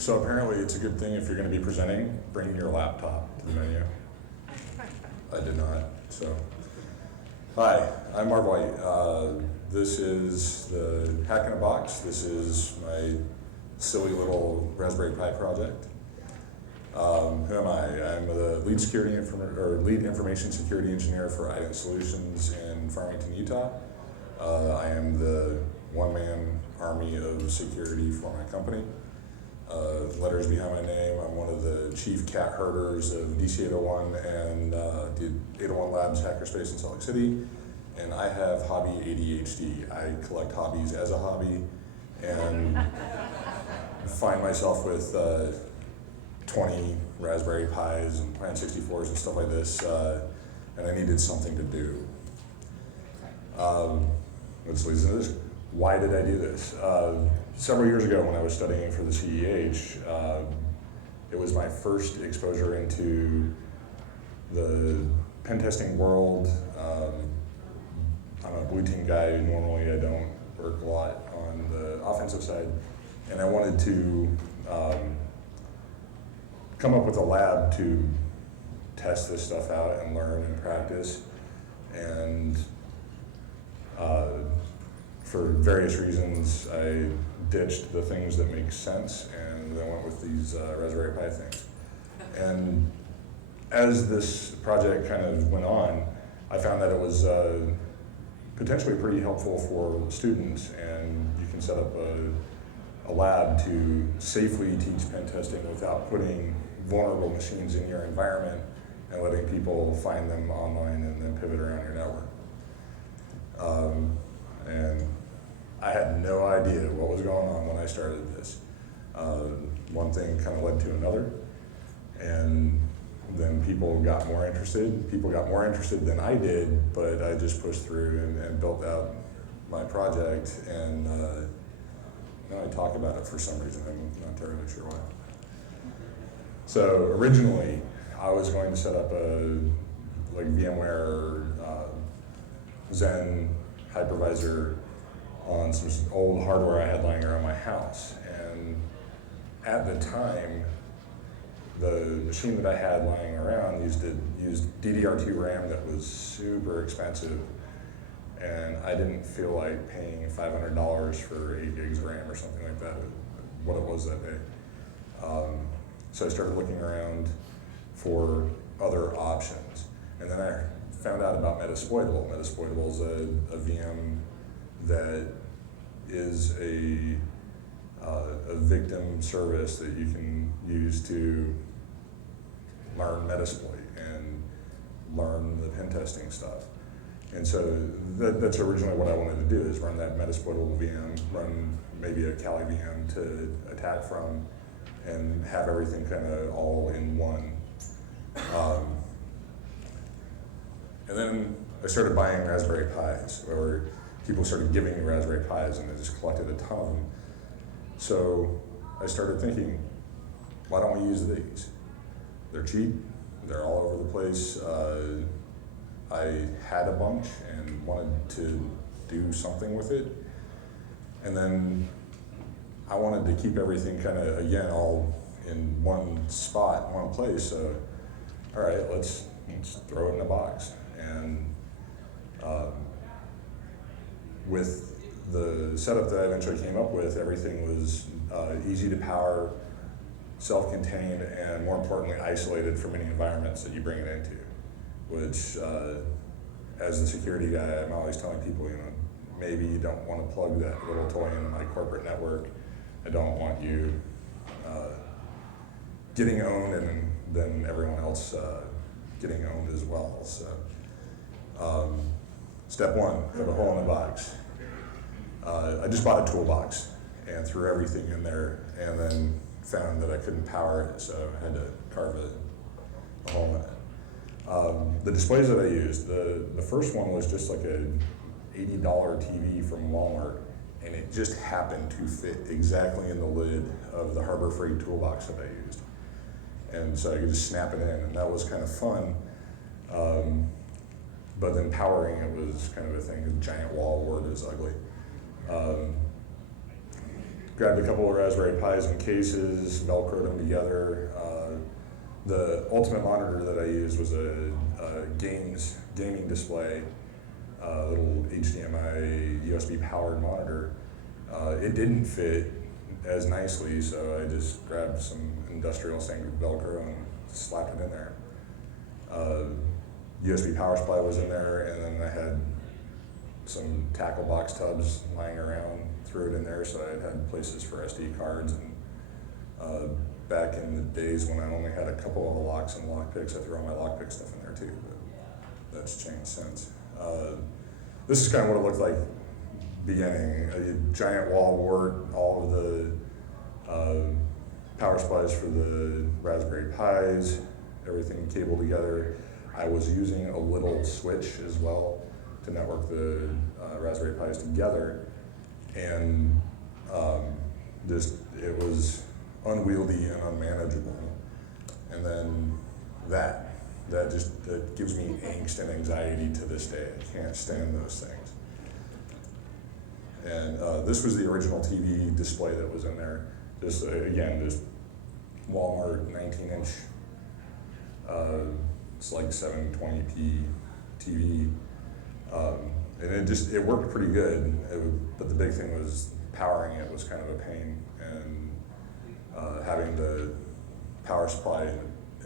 So apparently it's a good thing if you're going to be presenting, bring your laptop to the menu. I did not, so. Hi, I'm Marv White. This is the Hackinabox. This is my silly little Raspberry Pi project. Who am I? I'm the lead information security engineer for IDENT Solutions in Farmington, Utah. I am the one-man army of security for my company. Letters behind my name, I'm one of the chief cat herders of DC 801 and did 801 Labs Hackerspace in Salt Lake City. And I have hobby ADHD. I collect hobbies as a hobby and find myself with 20 Raspberry Pis and Plant 64s and stuff like this, and I needed something to do. Which leads into this. Why did I do this? Several years ago when I was studying for the CEH, it was my first exposure into the pen testing world. I'm a blue team guy. Normally I don't work a lot on the offensive side, and I wanted to come up with a lab to test this stuff out and learn and practice. And for various reasons, I ditched the things that make sense and then went with these Raspberry Pi things. And as this project kind of went on, I found that it was potentially pretty helpful for students, and you can set up a lab to safely teach pen testing without putting vulnerable machines in your environment and letting people find them online and then pivot around your network. And I had no idea what was going on when I started this. One thing kind of led to another, and then people got more interested. People got more interested than I did, but I just pushed through and built out my project, and now I talk about it for some reason. I'm not entirely sure why. So originally, I was going to set up a VMware Zen hypervisor on some old hardware I had lying around my house. And at the time, the machine that I had lying around used DDR2 RAM that was super expensive, and I didn't feel like paying $500 for 8 gigs of RAM or something like that, what it was that day. So I started looking around for other options, and then I found out about Metasploitable. Metasploitable is a VM that is a victim service that you can use to learn Metasploit and learn the pen testing stuff. And so that's originally what I wanted to do, is run that Metasploitable VM, run maybe a Kali VM to attack from, and have everything kind of all in one. And then I started buying Raspberry Pis, or people started giving me Raspberry Pis, and I just collected a ton of them. So I started thinking, why don't we use these? They're cheap, they're all over the place. I had a bunch and wanted to do something with it. And then I wanted to keep everything kind of, again, all in one spot, one place. So, all right, let's throw it in a box. And with the setup that I eventually came up with, everything was easy to power, self-contained, and more importantly, isolated from any environments that you bring it into. Which, as the security guy, I'm always telling people, maybe you don't want to plug that little toy into my corporate network. I don't want you getting owned and then everyone else getting owned as well. So, step one, have a hole in the box. I just bought a toolbox and threw everything in there, and then found that I couldn't power it, so I had to carve a hole in it. The displays that I used, the first one was just like a $80 TV from Walmart, and it just happened to fit exactly in the lid of the Harbor Freight toolbox that I used. And so I could just snap it in, and that was kind of fun. But then powering it was kind of a thing. A giant wall word is ugly. grabbed a couple of Raspberry Pis in cases, Velcroed them together. The ultimate monitor that I used was a gaming display, little HDMI USB powered monitor. It didn't fit as nicely, so I just grabbed some industrial standard Velcro and slapped it in there. USB power supply was in there, and then I had some tackle box tubs lying around, threw it in there, so I had places for SD cards. And back in the days when I only had a couple of locks and lockpicks, I threw all my lockpick stuff in there too, but that's changed since. This is kind of what it looked like beginning. A giant wall wart, all of the power supplies for the Raspberry Pis, everything cabled together. I was using a little switch as well to network the Raspberry Pis together, and it was unwieldy and unmanageable. And then that gives me angst and anxiety to this day. I can't stand those things. And this was the original TV display that was in there. Just Walmart 19-inch. It's like 720p TV. And it worked pretty good. But the big thing was powering it was kind of a pain, and having the power supply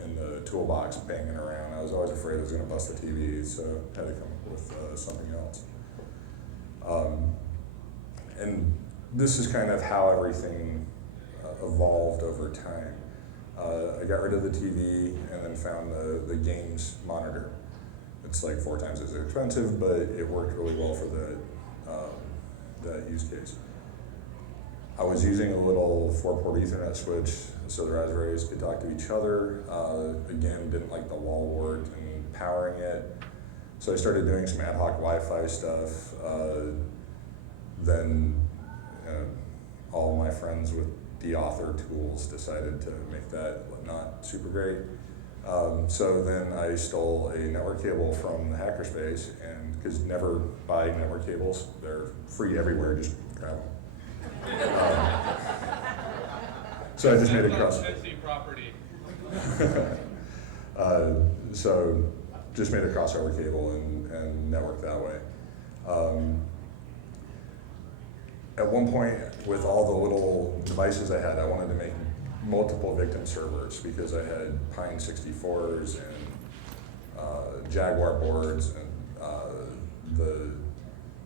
in the toolbox banging around, I was always afraid it was going to bust the TV, so I had to come up with something else. And this is kind of how everything evolved over time. I got rid of the TV and then found the games monitor. It's like 4 times as expensive, but it worked really well for that use case. I was using a little 4-port Ethernet switch so the Raspberries could talk to each other. Again, didn't like the wall wart and powering it. So I started doing some ad hoc Wi-Fi stuff. Then all my friends with de-author tools decided to make that not super great. So then I stole a network cable from the hackerspace, and because never buy network cables, they're free everywhere, just grab them. So I just made a cross. Property. So just made a crossover cable and networked that way. At one point, with all the little devices I had, I wanted to make multiple victim servers because I had Pine 64s and Jaguar boards and the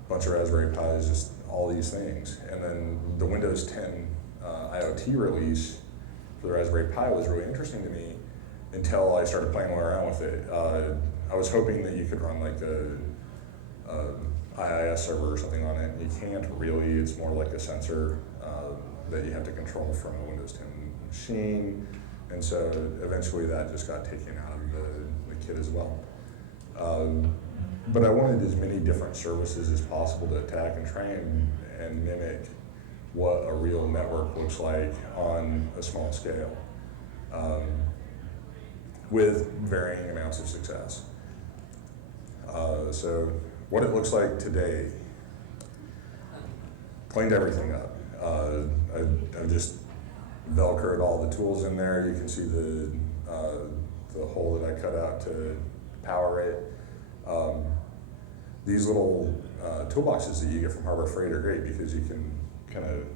bunch of Raspberry Pis, just all these things. And then the Windows 10 IoT release for the Raspberry Pi was really interesting to me until I started playing around with it. I was hoping that you could run like a IIS server or something on it. You can't really. It's more like a sensor that you have to control from a Windows 10 machine. And so eventually that just got taken out of the kit as well. But I wanted as many different services as possible to attack and try and mimic what a real network looks like on a small scale, with varying amounts of success. So what it looks like today, cleaned everything up. I've just Velcroed all the tools in there. You can see the hole that I cut out to power it. These little toolboxes that you get from Harbor Freight are great because you can kind of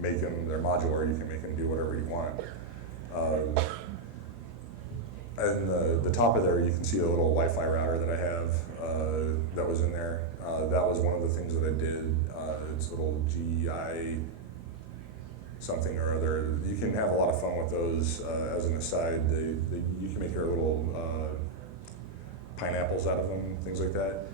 make them, they're modular, you can make them do whatever you want. And the top of there, you can see a little Wi-Fi router that I have that was in there. That was one of the things that I did. It's a little GI something or other. You can have a lot of fun with those. As an aside, you can make your little pineapples out of them, things like that.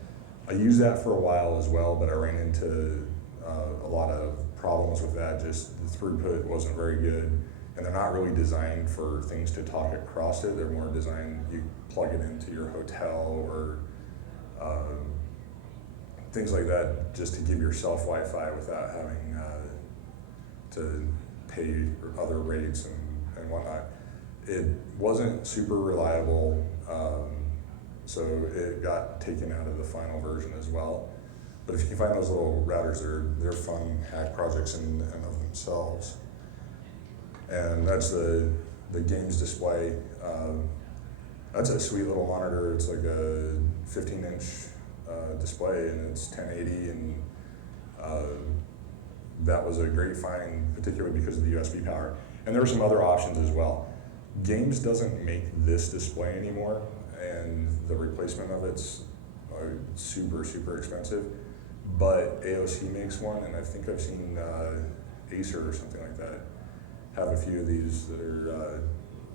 I used that for a while as well, but I ran into a lot of problems with that. Just the throughput wasn't very good, and they're not really designed for things to talk across it. They're more designed, you plug it into your hotel or things like that, just to give yourself Wi-Fi without having to pay other rates and whatnot. It wasn't super reliable, so it got taken out of the final version as well. But if you can find those little routers, they're fun hack projects in and of themselves. And that's the games display. That's a sweet little monitor. It's like a 15-inch display, and it's 1080, and that was a great find, particularly because of the USB power. And there were some other options as well. Games doesn't make this display anymore, and the replacement of it's super, super expensive. But AOC makes one, and I think I've seen Acer or something like that have a few of these that are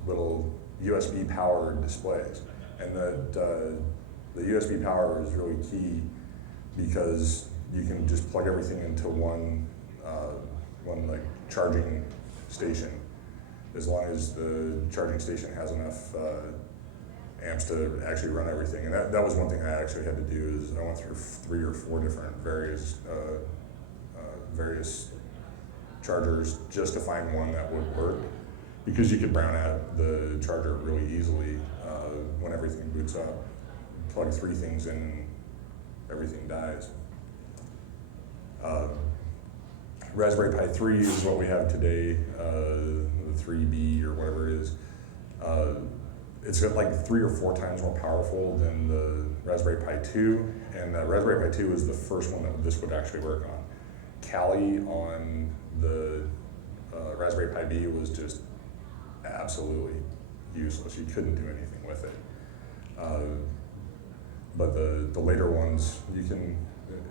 little USB powered displays. And that the USB power is really key because you can just plug everything into one like charging station, as long as the charging station has enough amps to actually run everything. And that was one thing I actually had to do, is I went through 3 or 4 different various chargers just to find one that would work, because you could brown out the charger really easily when everything boots up. Plug 3 things in and everything dies. Raspberry Pi 3 is what we have today, the 3B or whatever it is. It's got like 3 or 4 times more powerful than the Raspberry Pi 2, and Raspberry Pi 2 was the first one that this would actually work on. Kali on the Raspberry Pi B was just absolutely useless. You couldn't do anything with it. But the later ones, you can,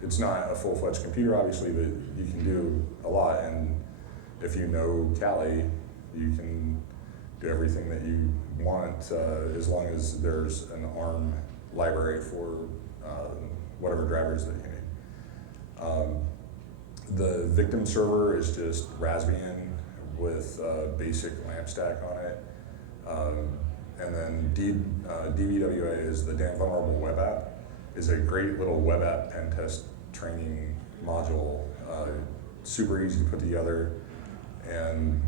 it's not a full-fledged computer obviously, but you can do a lot, and if you know Kali, you can do everything that you want as long as there's an ARM library for whatever drivers that you need. The victim server is just Raspbian with basic LAMP stack on it. And then DVWA is the Damn Vulnerable Web App. Is a great little web app pen test training module, super easy to put together, and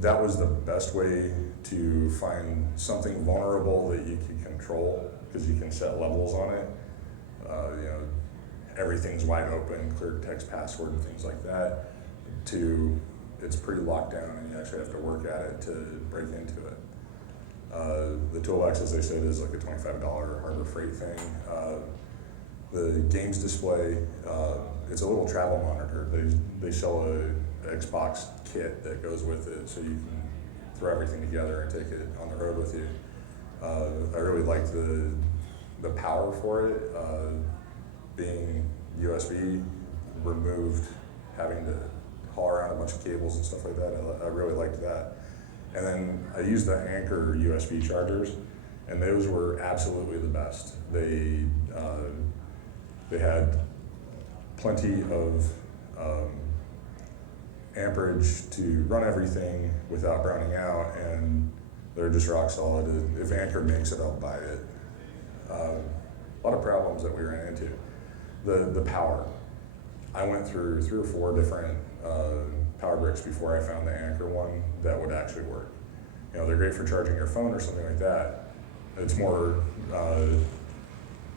that was the best way to find something vulnerable that you can control, because you can set levels on it. Everything's wide open, clear text password and things like that, to it's pretty locked down and you actually have to work at it to break into it. The toolbox, as I said, is like a $25 Harbor Freight thing. The games display, it's a little travel monitor. They sell a Xbox kit that goes with it, so you can throw everything together and take it on the road with you. I really like the power for it, being USB, removed having to haul around a bunch of cables and stuff like that. I really liked that. And then I used the Anker USB chargers, and those were absolutely the best. They had plenty of amperage to run everything without browning out, and they're just rock solid. If Anker makes it, I'll buy it. A lot of problems that we ran into. The power. I went through 3 or 4 different power bricks before I found the Anker one that would actually work. They're great for charging your phone or something like that. It's more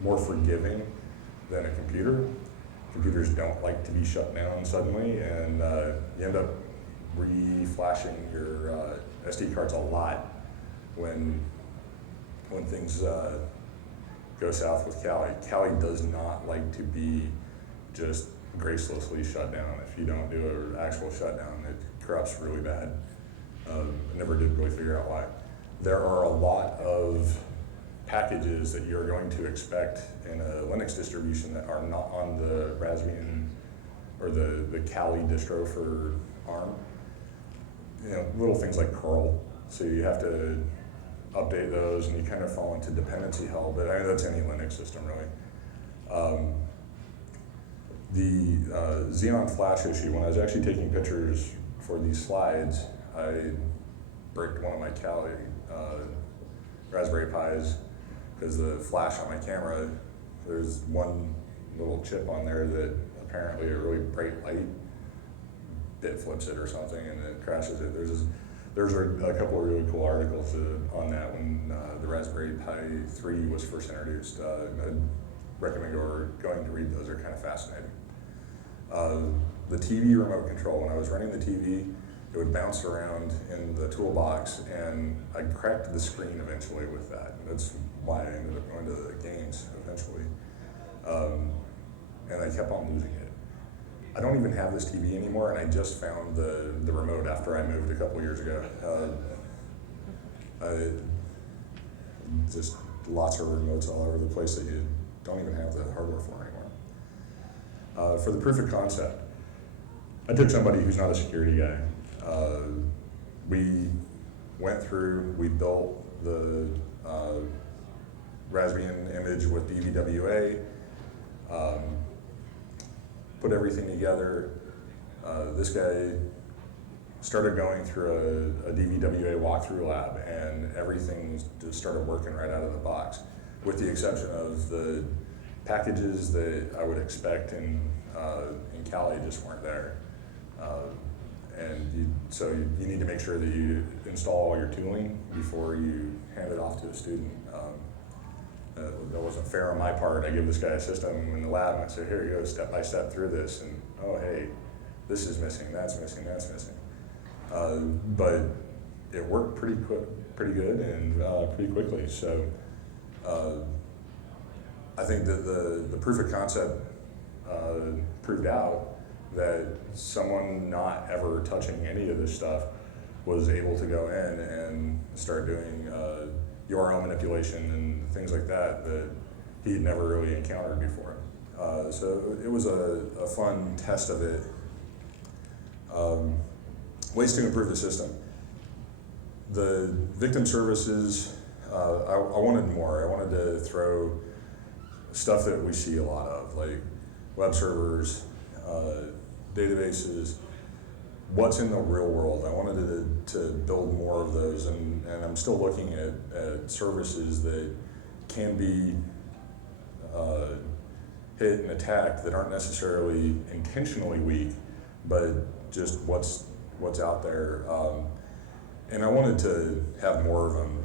forgiving than a computer. Computers don't like to be shut down suddenly, and you end up re-flashing your SD cards a lot when things go south with Kali. Kali does not like to be just gracelessly shut down. If you don't do an actual shutdown, it corrupts really bad. I never did really figure out why. There are a lot of packages that you're going to expect in a Linux distribution that are not on the Raspbian or the Kali distro for ARM. Little things like curl. So you have to update those, and you kind of fall into dependency hell, but that's any Linux system really. The Xeon Flash issue, when I was actually taking pictures for these slides, I bricked one of my Kali Raspberry Pis, because the flash on my camera, there's one little chip on there that apparently a really bright light bit flips it or something, and it crashes it. There's a couple of really cool articles on that when the Raspberry Pi 3 was first introduced. I'd recommend going to read those, they're kind of fascinating. The TV remote control, when I was running the TV, it would bounce around in the toolbox, and I cracked the screen eventually with that. And that's why I ended up going to the games eventually. And I kept on losing it. I don't even have this TV anymore, and I just found the remote after I moved a couple years ago. Just lots of remotes all over the place that you don't even have the hardware for anymore. For the proof of concept, I took somebody who's not a security guy. We went through, we built the Raspbian image with DVWA, put everything together. This guy started going through a DVWA walkthrough lab, and everything just started working right out of the box, with the exception of the packages that I would expect in Cali just weren't there. So you need to make sure that you install all your tooling before you hand it off to a student. That wasn't fair on my part. I give this guy a system in the lab, and I say, here you go, step by step through this, and oh hey, this is missing, that's missing, that's missing. But it worked pretty good and pretty quickly. So I think that the proof of concept proved out that someone not ever touching any of this stuff was able to go in and start doing URL manipulation and things like that he had never really encountered before. So it was a fun test of it. Ways to improve the system. The victim services, I wanted more. I wanted to throw stuff that we see a lot of, like web servers, databases, what's in the real world. I wanted to build more of those, and I'm still looking at services that can be hit and attacked that aren't necessarily intentionally weak, but just what's out there. And I wanted to have more of them.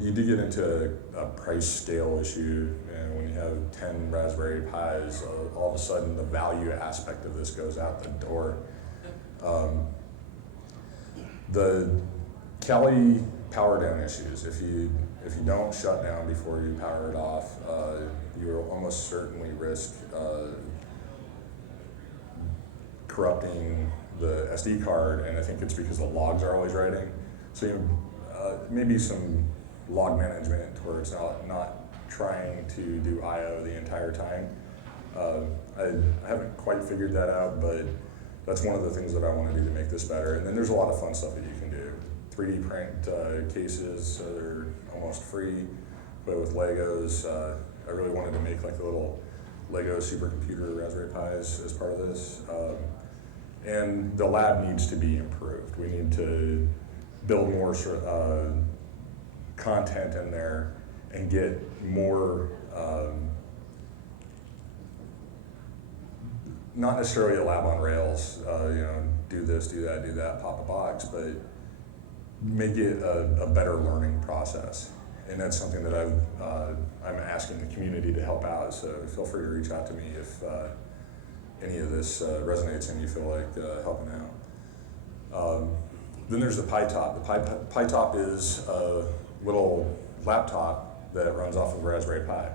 You do get into a price scale issue, and when you have 10 Raspberry Pis, all of a sudden the value aspect of this goes out the door. The Kali power down issues, if you don't shut down before you power it off, you will almost certainly risk corrupting the SD card, and I think it's because the logs are always writing. So maybe some log management where it's not trying to do I/O the entire time. I haven't quite figured that out, but that's one of the things that I want to do to make this better. And then there's a lot of fun stuff that you can do. 3D print cases, they're almost free, but with Legos. I really wanted to make like a little Lego supercomputer Raspberry Pis as part of this. And the lab needs to be improved. We need to build more content in there and get more, not necessarily a lab on rails, do this, do that, pop a box, but make it a better learning process. And that's something that I'm asking the community to help out, so feel free to reach out to me if any of this resonates and you feel like helping out. Then there's the PiTop. The PiTop is a little laptop that runs off of Raspberry Pi.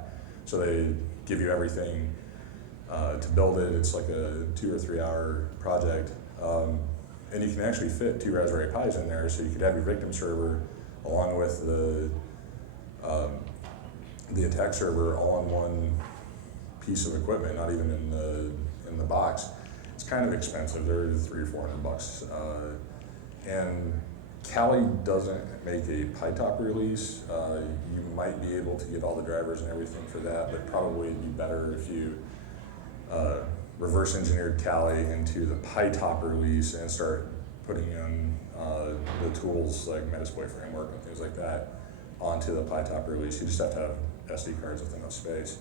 So they give you everything to build it. It's like a 2 or 3 hour project. And you can actually fit 2 Raspberry Pis in there, so you could have your victim server along with the attack server all in one piece of equipment, not even in the box. It's kind of expensive. They're $300 or $400. And Kali doesn't make a PiTop release. You might be able to get all the drivers and everything for that, but probably it'd be better if you reverse engineered Kali into the PiTop release and start putting in the tools like Metasploit framework and things like that onto the PiTop release. You just have to have SD cards with enough space.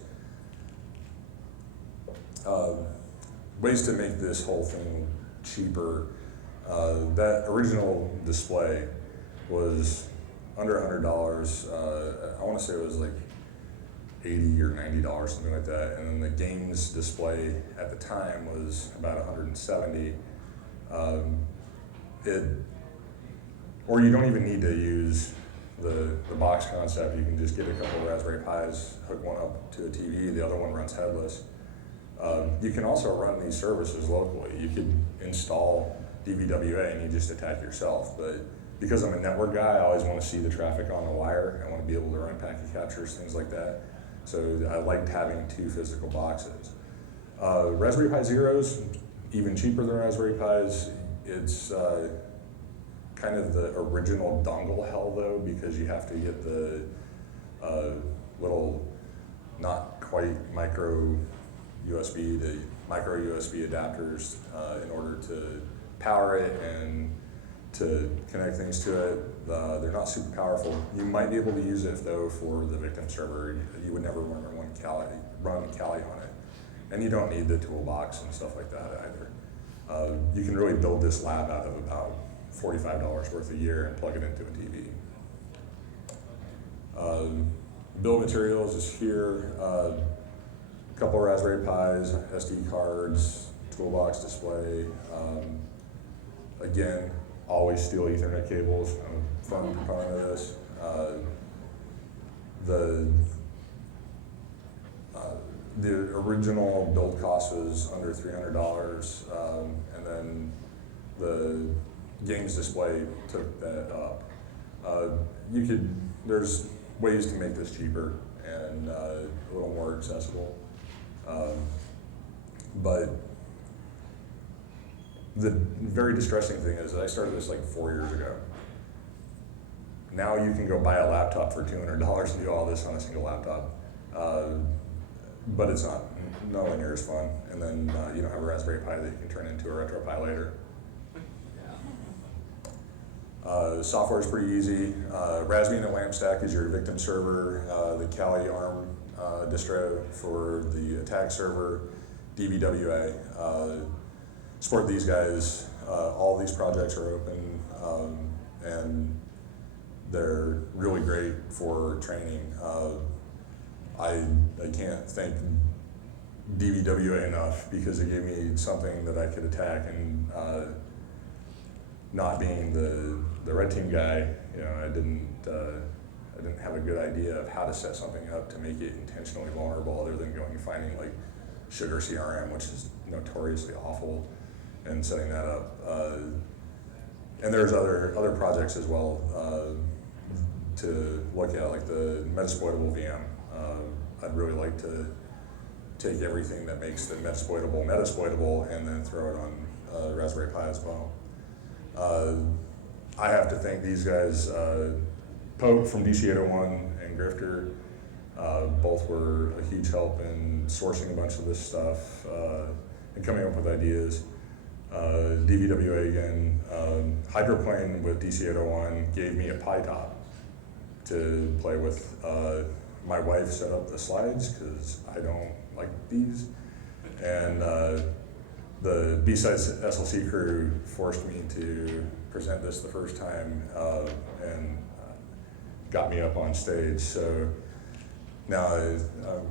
Ways to make this whole thing cheaper. That original display was under $100. I want want to say it was like $80 or $90, something like that. And then the games display at the time was about $170. Or you don't even need to use the box concept. You can just get a couple of Raspberry Pis, hook one up to a TV, the other one runs headless. You can also run these services locally. You could install DVWA and you just attack yourself. But because I'm a network guy, I always want to see the traffic on the wire. I want to be able to run packet captures, things like that. So I liked having 2 physical boxes. Raspberry Pi Zeros, even cheaper than Raspberry Pis. It's kind of the original dongle hell though, because you have to get the little, not quite micro USB to micro USB adapters in order to power it and to connect things to it. They're not super powerful. You might be able to use it though for the victim server. You would never want to run Kali on it. And you don't need the toolbox and stuff like that either. You can really build this lab out of about $45 worth a year and plug it into a TV. Bill of materials is here. A couple Raspberry Pis, SD cards, toolbox display. Again, always steel Ethernet cables. I'm a firm proponent of this. The original build cost was under $300, and then the games display took that up. There's ways to make this cheaper and a little more accessible. But the very distressing thing is that I started this like 4 years ago. Now you can go buy a laptop for $200 and do all this on a single laptop. But it's not nowhere near as fun. And then you don't have a Raspberry Pi that you can turn into a RetroPie later. Software is pretty easy. Raspbian and LAMP stack is your victim server. The Kali ARM distro for the attack server. DVWA. Support these guys. All these projects are open, and they're really great for training. I can't thank DVWA enough because it gave me something that I could attack, and not being the red team guy, I didn't have a good idea of how to set something up to make it intentionally vulnerable, other than going and finding like Sugar CRM, which is notoriously awful, and setting that up. And there's other projects as well to look at, like the Metasploitable VM. I'd really like to take everything that makes the Metasploitable and then throw it on Raspberry Pi as well. I have to thank these guys, Pope from DC801 and Grifter. Both were a huge help in sourcing a bunch of this stuff and coming up with ideas. DVWA again. Hydroplane with DC801 gave me a Pi top to play with. My wife set up the slides because I don't like these. And the B-Sides SLC crew forced me to present this the first time and got me up on stage. So now I'm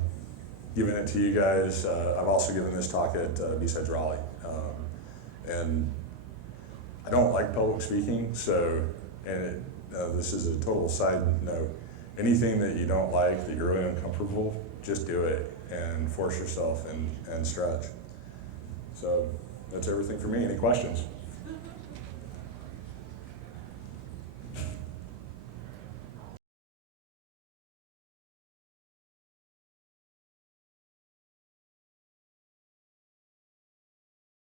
giving it to you guys. I've also given this talk at B-Sides Raleigh. And I don't like public speaking, so, and this is a total side note, anything that you don't like, that you're really uncomfortable, just do it and force yourself and stretch. So that's everything for me. Any questions?